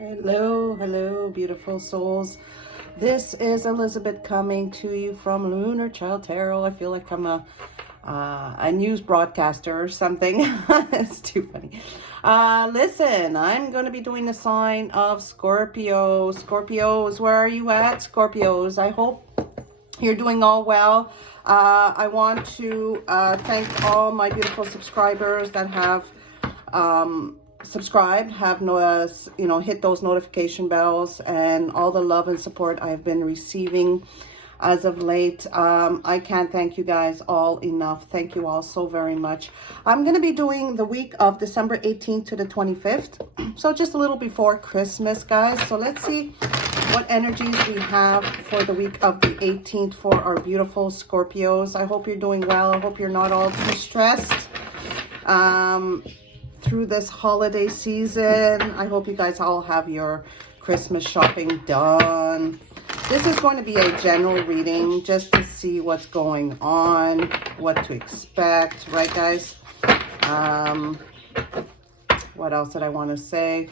Hello, hello, beautiful souls. This is Elizabeth coming to you from Lunar Child Tarot. I feel like I'm a news broadcaster or something. It's too funny. Listen, I'm going to be doing the sign of Scorpio. Scorpios, where are you at, Scorpios? I hope you're doing all well. I want to thank all my beautiful subscribers that have subscribed, have hit those notification bells, and all the love and support I've been receiving as of late. I can't thank you guys all enough. Thank you all so very much. I'm going to be doing the week of December 18th to the 25th. So just a little before Christmas, guys. So let's see what energies we have for the week of the 18th for our beautiful Scorpios. I hope you're doing well. I hope you're not all too stressed through this holiday season. I hope you guys all have your Christmas shopping done. This is going to be a general reading just to see what's going on, what to expect, right, guys? What else did I want to say?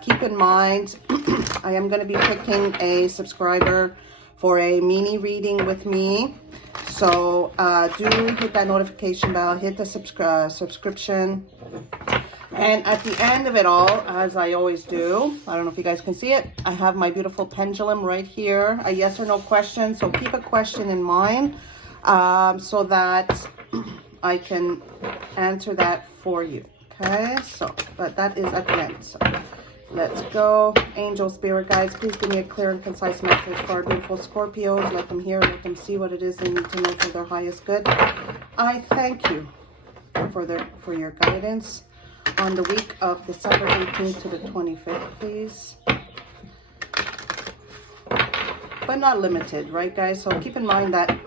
Keep in mind, I am going to be picking a subscriber for a mini reading with me. So do hit that notification bell, hit the subscription. And at the end of it all, as I always do, I don't know if you guys can see it, I have my beautiful pendulum right here, a yes or no question. So keep a question in mind so that I can answer that for you. Okay, so, but that is at the end. So let's go. Angel Spirit guides, please give me a clear and concise message for our beautiful Scorpios. Let them hear, let them see what it is they need to know for their highest good. I thank you for your guidance on the week of December 18th to the 25th, please. But not limited, right, guys? So keep in mind that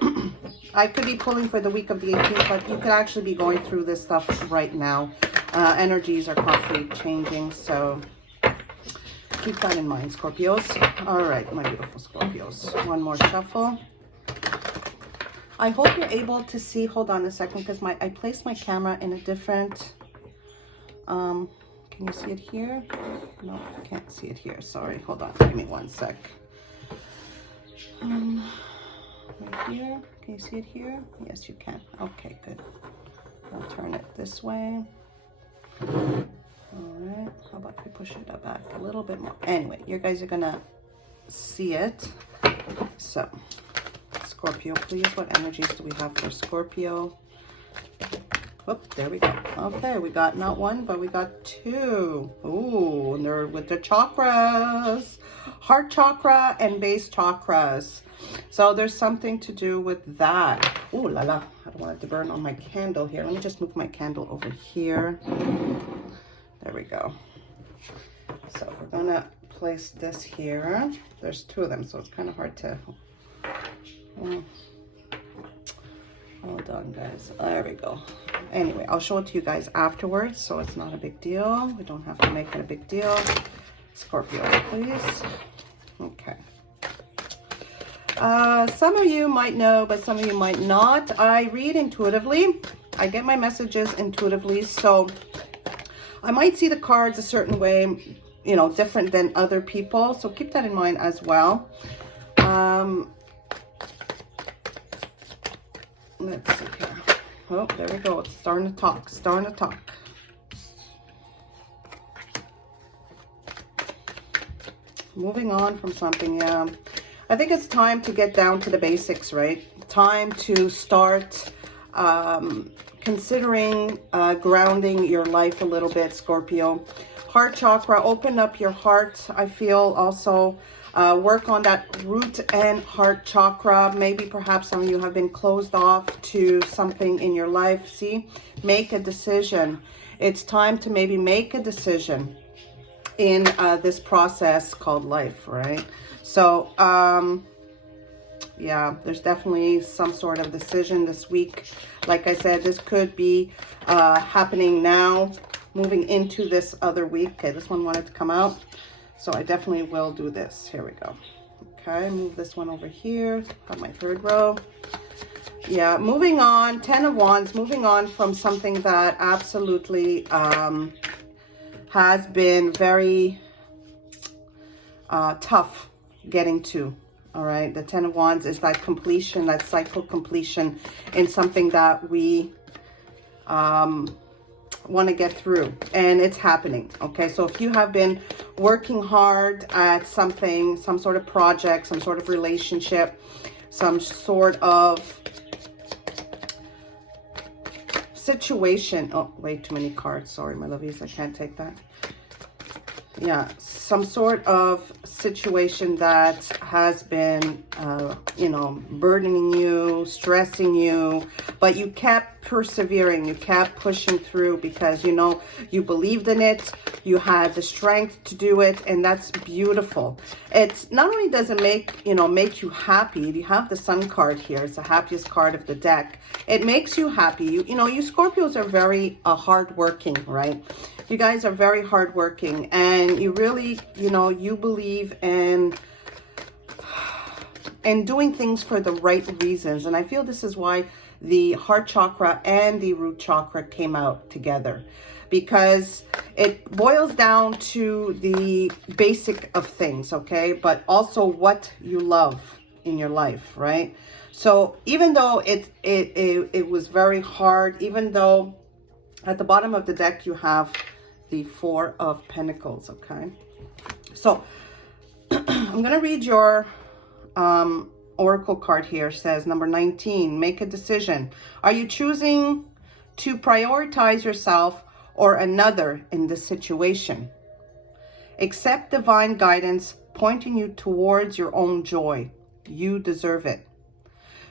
I could be pulling for the week of the 18th, but you could actually be going through this stuff right now. Energies are constantly changing, so keep that in mind, Scorpios. All right, my beautiful Scorpios. One more shuffle. I hope you're able to see. Hold on a second, because I placed my camera in a different... can you see it here? No, I can't see it here. Sorry. Hold on. Give me one sec. Right here. Can you see it here? Yes, you can. Okay, good. I'll turn it this way. All right. How about if we push it back a little bit more? Anyway, you guys are gonna see it. So, Scorpio, please. What energies do we have for Scorpio? Oh, there we go. Okay, we got not one, but we got two. Ooh, and they're with the chakras. Heart chakra and base chakras. So there's something to do with that. Ooh la la. I don't want it to burn on my candle here. Let me just move my candle over here. There we go. So we're gonna place this here. There's two of them, so it's kind of hard to... Hold on, guys. There we go. Anyway, I'll show it to you guys afterwards, so it's not a big deal. We don't have to make it a big deal. Scorpio, please. Okay. Some of you might know, but some of you might not. I read intuitively. I get my messages intuitively, so I might see the cards a certain way, you know, different than other people. So keep that in mind as well. Let's see here. Oh, there we go. It's starting to talk. Starting to talk. Moving on from something, yeah. I think it's time to get down to the basics, right? Time to start considering grounding your life a little bit, Scorpio. Heart chakra, open up your heart. I feel also... work on that root and heart chakra. Maybe perhaps some of you have been closed off to something in your life. See, make a decision. It's time to maybe make a decision in this process called life, right? So, yeah, there's definitely some sort of decision this week. Like I said, this could be happening now, moving into this other week. Okay, this one wanted to come out. So I definitely will do this. Here we go. Okay, move this one over here. Got my third row. Yeah, moving on. 10 of Wands, moving on from something that absolutely has been very tough getting to. All right, the Ten of Wands is that completion, that cycle completion in something that we want to get through, and it's happening. Okay, so if you have been working hard at something, some sort of project, some sort of relationship, some sort of situation. Oh, way too many cards. Sorry, my lovies, I can't take that. Yeah, some sort of situation that has been, you know, burdening you, stressing you, but you kept persevering, you kept pushing through because, you know, you believed in it, you had the strength to do it, and that's beautiful. It's not only does it make, you know, make you happy, you have the Sun card here, it's the happiest card of the deck. It makes you happy. You know, you Scorpios are very hardworking, right? You guys are very hardworking, and you really, you know, you believe in doing things for the right reasons. And I feel this is why the heart chakra and the root chakra came out together, because it boils down to the basic of things, okay? But also what you love in your life, right? So even though it was very hard, even though at the bottom of the deck you have the Four of Pentacles, okay? So I'm going to read your oracle card here. It says number 19, make a decision. Are you choosing to prioritize yourself or another in this situation? Accept divine guidance pointing you towards your own joy. You deserve it.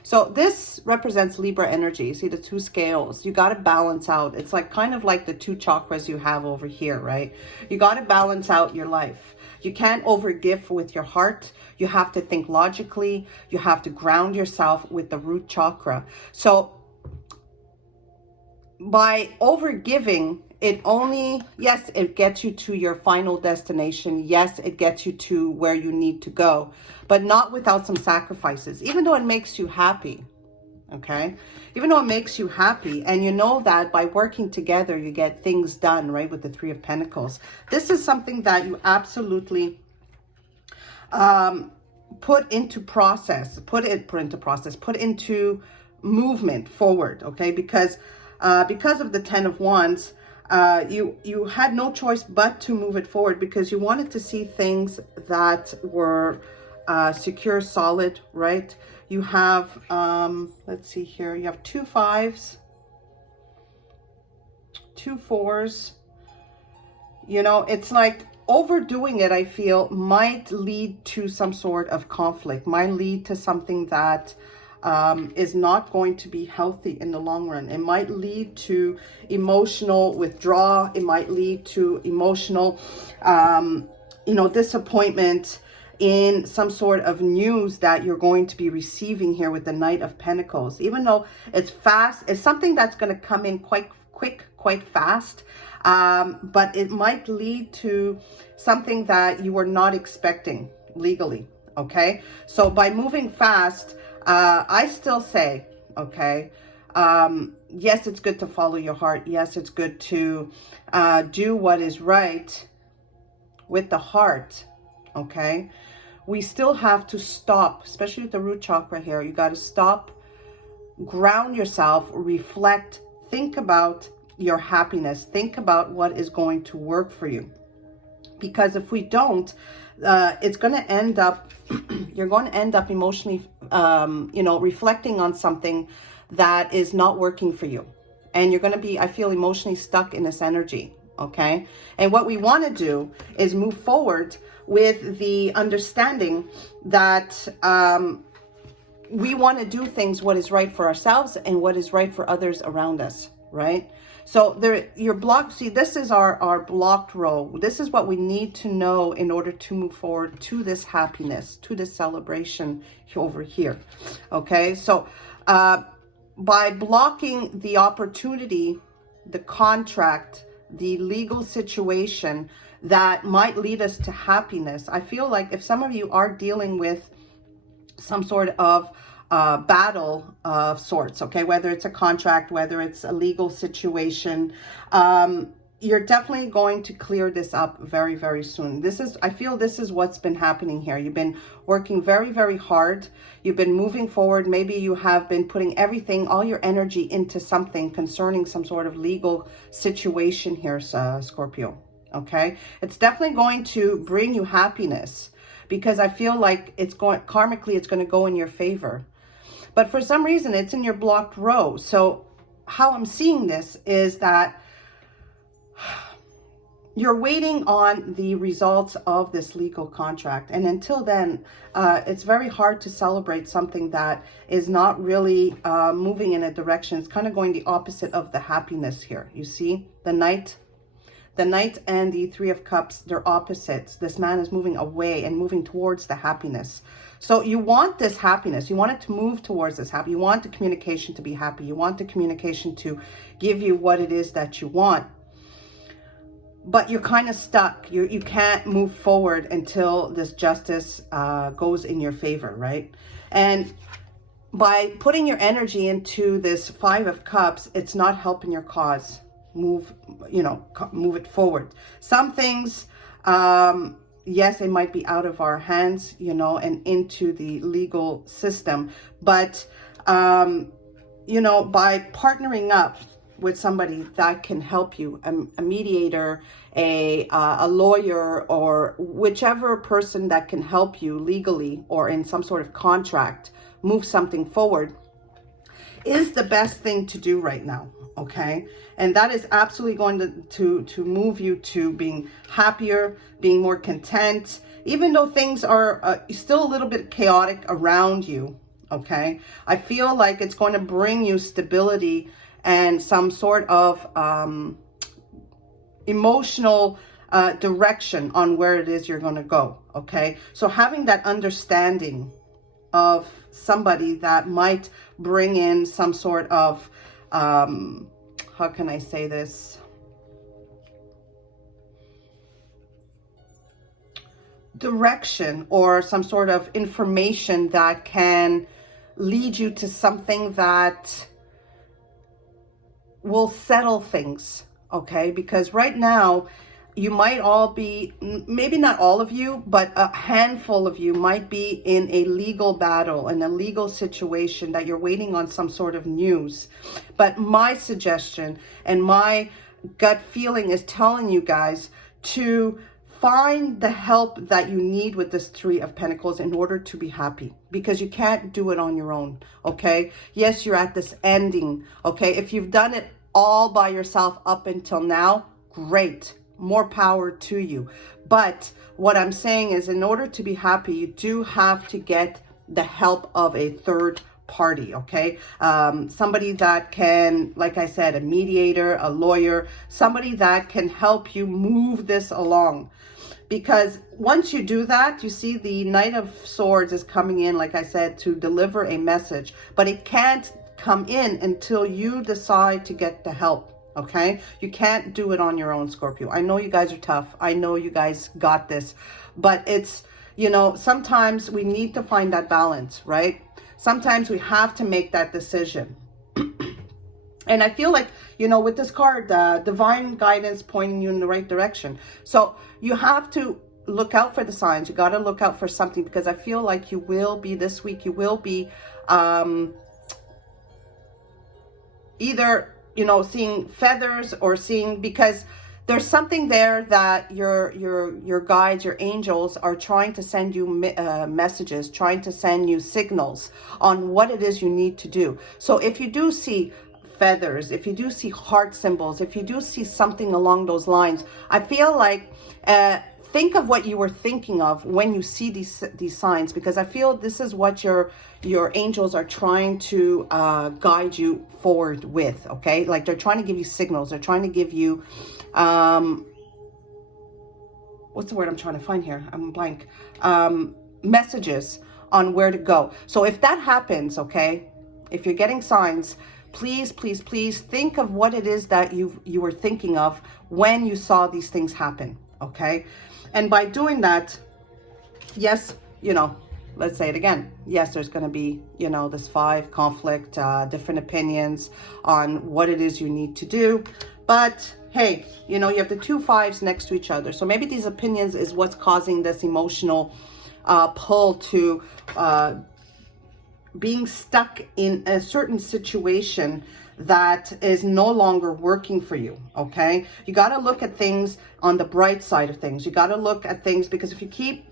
So this represents Libra energy. See the two scales. You got to balance out. It's like kind of like the two chakras you have over here, right? You got to balance out your life. You can't overgive with your heart. You have to think logically. You have to ground yourself with the root chakra. So by overgiving, it only, yes, it gets you to your final destination. Yes, it gets you to where you need to go, but not without some sacrifices, even though it makes you happy, okay? Even though it makes you happy, and you know that by working together, you get things done, right, with the Three of Pentacles. This is something that you absolutely put into movement forward, okay? Because of the Ten of Wands, you had no choice but to move it forward, because you wanted to see things that were secure, solid, right? You have, let's see here, you have 2 5s, 2 4s. You know, it's like overdoing it, I feel, might lead to some sort of conflict, might lead to something that is not going to be healthy in the long run. It might lead to emotional withdrawal. It might lead to emotional, you know, disappointment in some sort of news that you're going to be receiving here with the Knight of Pentacles. Even though it's fast, it's something that's going to come in quite quick, quite fast, but it might lead to something that you were not expecting legally, okay? So by moving fast, I still say, okay, yes, it's good to follow your heart. Yes, it's good to do what is right with the heart, okay? We still have to stop, especially with the root chakra here. You got to stop, ground yourself, reflect, think about your happiness, think about what is going to work for you. Because if we don't, it's going to end up, you're going to end up emotionally, you know, reflecting on something that is not working for you. And you're going to be, I feel, emotionally stuck in this energy, okay? And what we want to do is move forward with the understanding that we want to do things what is right for ourselves and what is right for others around us, right? So there, you're blocked. See, this is our blocked row. This is what we need to know in order to move forward to this happiness, to this celebration over here. Okay, so by blocking the opportunity, the contract, the legal situation that might lead us to happiness, I feel like if some of you are dealing with some sort of battle of sorts, okay, whether it's a contract, whether it's a legal situation, you're definitely going to clear this up very, very soon. I feel this is what's been happening here. You've been working very, very hard. You've been moving forward. Maybe you have been putting everything, all your energy into something concerning some sort of legal situation here, Scorpio. Okay. It's definitely going to bring you happiness, because I feel like karmically, it's going to go in your favor. But for some reason, it's in your blocked row. So how I'm seeing this is that you're waiting on the results of this legal contract. And until then, it's very hard to celebrate something that is not really moving in a direction. It's kind of going the opposite of the happiness here. You see, the Knight and the Three of Cups, they're opposites. This man is moving away and moving towards the happiness. So you want this happiness. You want it to move towards this happy. You want the communication to be happy. You want the communication to give you what it is that you want. But you're kind of stuck. You can't move forward until this justice goes in your favor, right? And by putting your energy into this Five of Cups, it's not helping your cause move it forward. Some things, yes, it might be out of our hands, and into the legal system. But, by partnering up with somebody that can help you, a mediator, a lawyer, or whichever person that can help you legally or in some sort of contract move something forward, is the best thing to do right now. Okay, and that is absolutely going to move you to being happier, being more content, even though things are still a little bit chaotic around you. Okay, I feel like it's going to bring you stability and some sort of emotional direction on where it is you're going to go. Okay, so having that understanding of somebody that might bring in some sort of how can I say this? Direction or some sort of information that can lead you to something that will settle things, okay? Because right now, you might all be, maybe not all of you, but a handful of you might be in a legal battle, in a legal situation that you're waiting on some sort of news. But my suggestion and my gut feeling is telling you guys to find the help that you need with this Three of Pentacles in order to be happy, because you can't do it on your own, okay? Yes, you're at this ending, okay? If you've done it all by yourself up until now, great. More power to you. But what I'm saying is, in order to be happy, you do have to get the help of a third party, okay? Somebody that can, like I said, a mediator, a lawyer, somebody that can help you move this along. Because once you do that, you see the Knight of Swords is coming in, like I said, to deliver a message. But it can't come in until you decide to get the help. Okay, you can't do it on your own, Scorpio. I know you guys are tough. I know you guys got this, but it's, sometimes we need to find that balance, right? Sometimes we have to make that decision. And I feel like, with this card, divine guidance pointing you in the right direction. So you have to look out for the signs. You got to look out for something, because I feel like you will be this week, you will be either seeing feathers or seeing, because there's something there that your guides, your angels are trying to send you messages, trying to send you signals on what it is you need to do. So if you do see feathers, if you do see heart symbols, if you do see something along those lines, I feel like think of what you were thinking of when you see these signs, because I feel this is what your angels are trying to guide you forward with, okay? Like they're trying to give you signals. They're trying to give you, what's the word I'm trying to find here? I'm blank. Messages on where to go. So if that happens, okay, if you're getting signs, please, please, please think of what it is that you were thinking of when you saw these things happen, okay? And by doing that, yes, let's say it again. Yes, there's going to be, this conflict, different opinions on what it is you need to do. But hey, you know, you have the 2 5s next to each other. So maybe these opinions is what's causing this emotional pull to being stuck in a certain situation that is no longer working for you. Okay, you got to look at things on the bright side of things. You got to look at things, because if you keep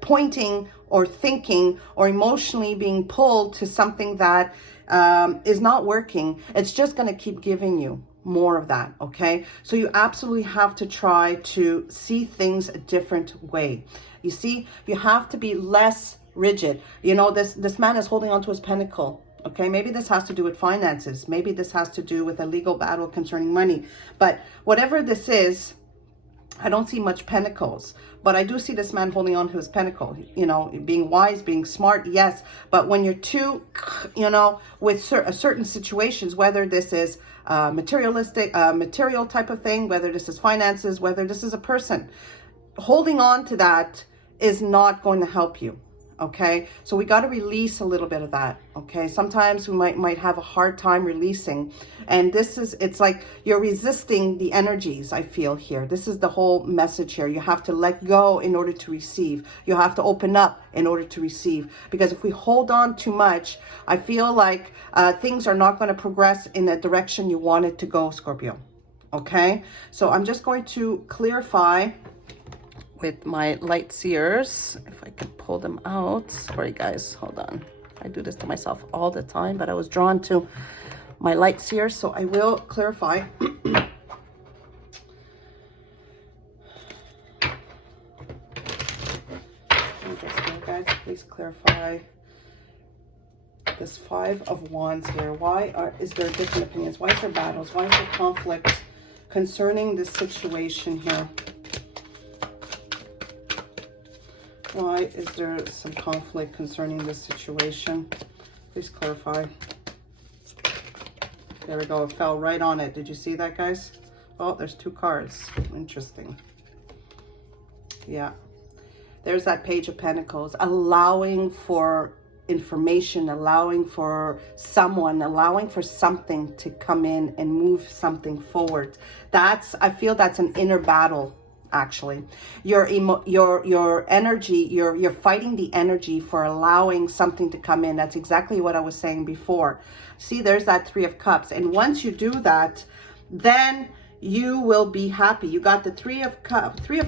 pointing or thinking or emotionally being pulled to something that is not working, it's just going to keep giving you more of that. Okay, so you absolutely have to try to see things a different way. You see, you have to be less rigid. You know, this man is holding on to his pentacle. Okay, maybe this has to do with finances. Maybe this has to do with a legal battle concerning money. But whatever this is, I don't see much pentacles, but I do see this man holding on to his pentacle, you know, being wise, being smart, yes. But when you're too, you know, with certain situations, whether this is materialistic, material type of thing, whether this is finances, whether this is a person, holding on to that is not going to help you. Okay, so we got to release a little bit of that. Okay, sometimes we might have a hard time releasing, and it's like you're resisting the energies. I feel here, this is the whole message here. You have to let go in order to receive. You have to open up in order to receive, because if we hold on too much, I feel like things are not going to progress in the direction you want it to go, Scorpio. Okay, so I'm just going to clarify with my light seers, if I could pull them out. Sorry guys, hold on. I do this to myself all the time, but I was drawn to my light seers, so I will clarify. Guys, please clarify this 5 of Wands here. Is there different opinions? Why is there battles? Why is there conflict concerning this situation here? Why is there some conflict concerning this situation? Please clarify. There we go. It fell right on it. Did you see that, guys? Oh, there's 2 cards. Interesting. Yeah. There's that Page of Pentacles. Allowing for information, allowing for someone, allowing for something to come in and move something forward. I feel that's an inner battle. Actually, your energy, you're fighting the energy for allowing something to come in. That's exactly what I was saying before. See, there's that 3 of Cups, and once you do that, then you will be happy. You got the 3 of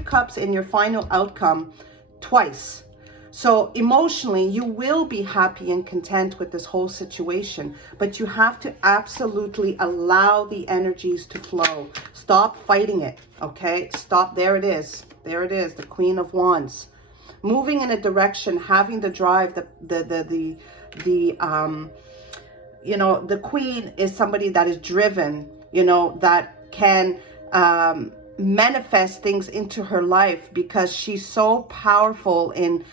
Cups in your final outcome twice. So emotionally, you will be happy and content with this whole situation, but you have to absolutely allow the energies to flow. Stop fighting it, okay? Stop. There it is. There it is, the Queen of Wands. Moving in a direction, having the drive, you know, the Queen is somebody that is driven, you know, that can manifest things into her life, because she's so powerful in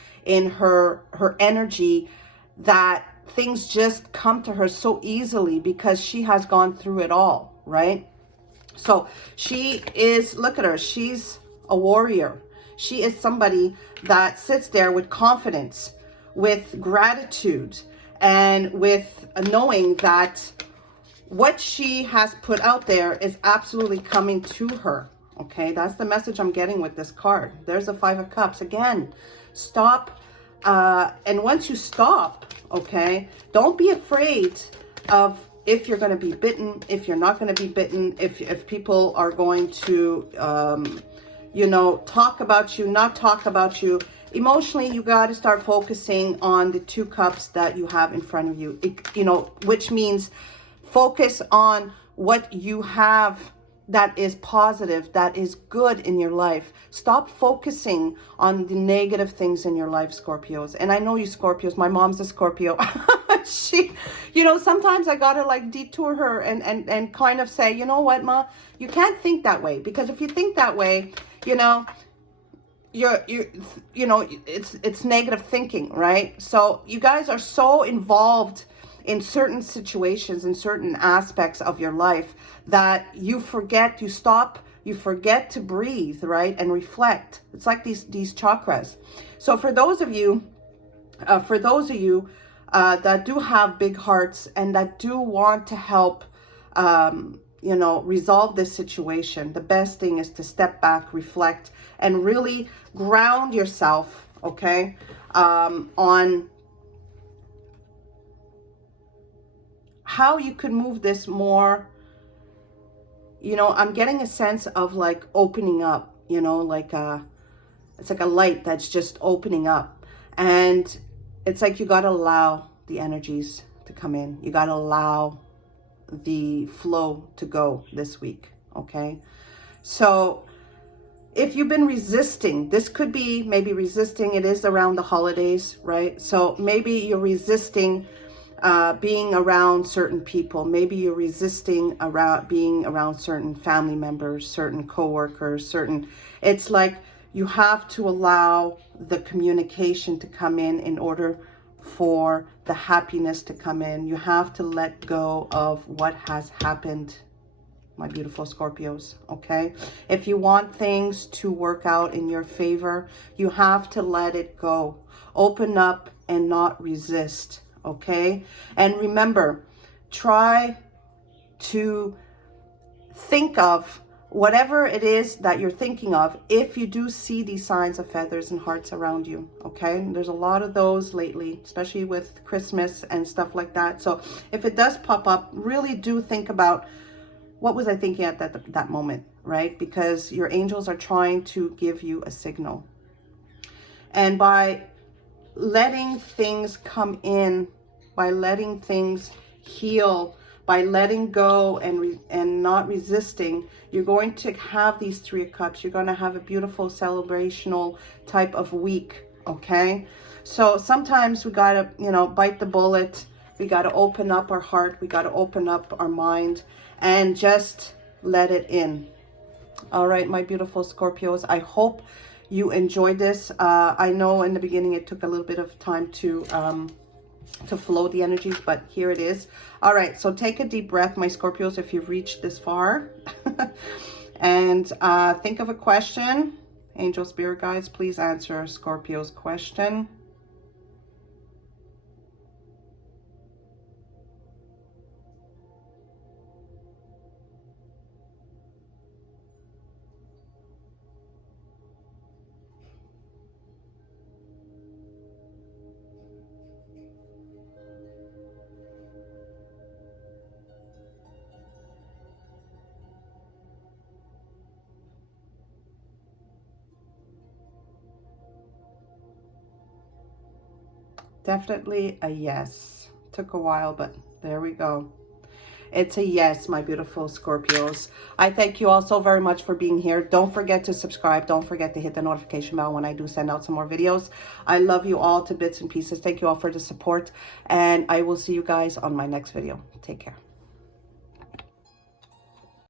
her energy that things just come to her so easily, because she has gone through it all, right? So she is, look at her, she's a warrior. She is somebody that sits there with confidence, with gratitude, and with knowing that what she has put out there is absolutely coming to her. Okay, that's the message I'm getting with this card. There's a 5 of Cups. Again, stop. And once you stop, okay, don't be afraid of if you're going to be bitten, if you're not going to be bitten, if people are going to, you know, talk about you, not talk about you. Emotionally, you got to start focusing on the 2 cups that you have in front of you, you know, which means focus on what you have that is positive, that is good in your life. Stop focusing on the negative things in your life, Scorpios. And I know you Scorpios, my mom's a Scorpio. She, you know, sometimes I gotta like detour her and kind of say, you know what, Ma, you can't think that way, because if you think that way, you know, you know, it's negative thinking, right? So you guys are so involved in certain situations, in certain aspects of your life, that you forget, you forget to breathe, right? And reflect. It's like these chakras. So for those of you that do have big hearts and that do want to help you know, resolve this situation, the best thing is to step back, reflect, and really ground yourself, okay, on how you could move this more. You know, I'm getting a sense of like opening up, you know, like it's like a light that's just opening up. And it's like you got to allow the energies to come in. You got to allow the flow to go this week, okay? So if you've been resisting, this could be maybe resisting. It is around the holidays, right? So maybe you're resisting being around certain people. Maybe you're resisting around being around certain family members, certain coworkers, certain. It's like you have to allow the communication to come in order for the happiness to come in. You have to let go of what has happened, my beautiful Scorpios, okay? If you want things to work out in your favor, you have to let it go. Open up and not resist, okay? And remember, try to think of whatever it is that you're thinking of if you do see these signs of feathers and hearts around you, okay? And there's a lot of those lately, especially with Christmas and stuff like that. So if it does pop up, really do think about, what was I thinking at that moment, right? Because your angels are trying to give you a signal. And by letting things come in, by letting things heal, by letting go and not resisting, you're going to have these 3 of Cups. You're going to have a beautiful celebrational type of week, okay? So sometimes we got to, you know, bite the bullet. We got to open up our heart. We got to open up our mind and just let it in. All right, my beautiful Scorpios, I hope you enjoyed this. I know in the beginning it took a little bit of time to flow the energies, but here it is. All right, so take a deep breath, my Scorpios, if you've reached this far. And think of a question. Angel Spirit Guides, please answer Scorpio's question. Definitely a yes. Took a while, but there we go. It's a yes, my beautiful Scorpios. I thank you all so very much for being here. Don't forget to subscribe. Don't forget to hit the notification bell when I do send out some more videos. I love you all to bits and pieces. Thank you all for the support. And I will see you guys on my next video. Take care.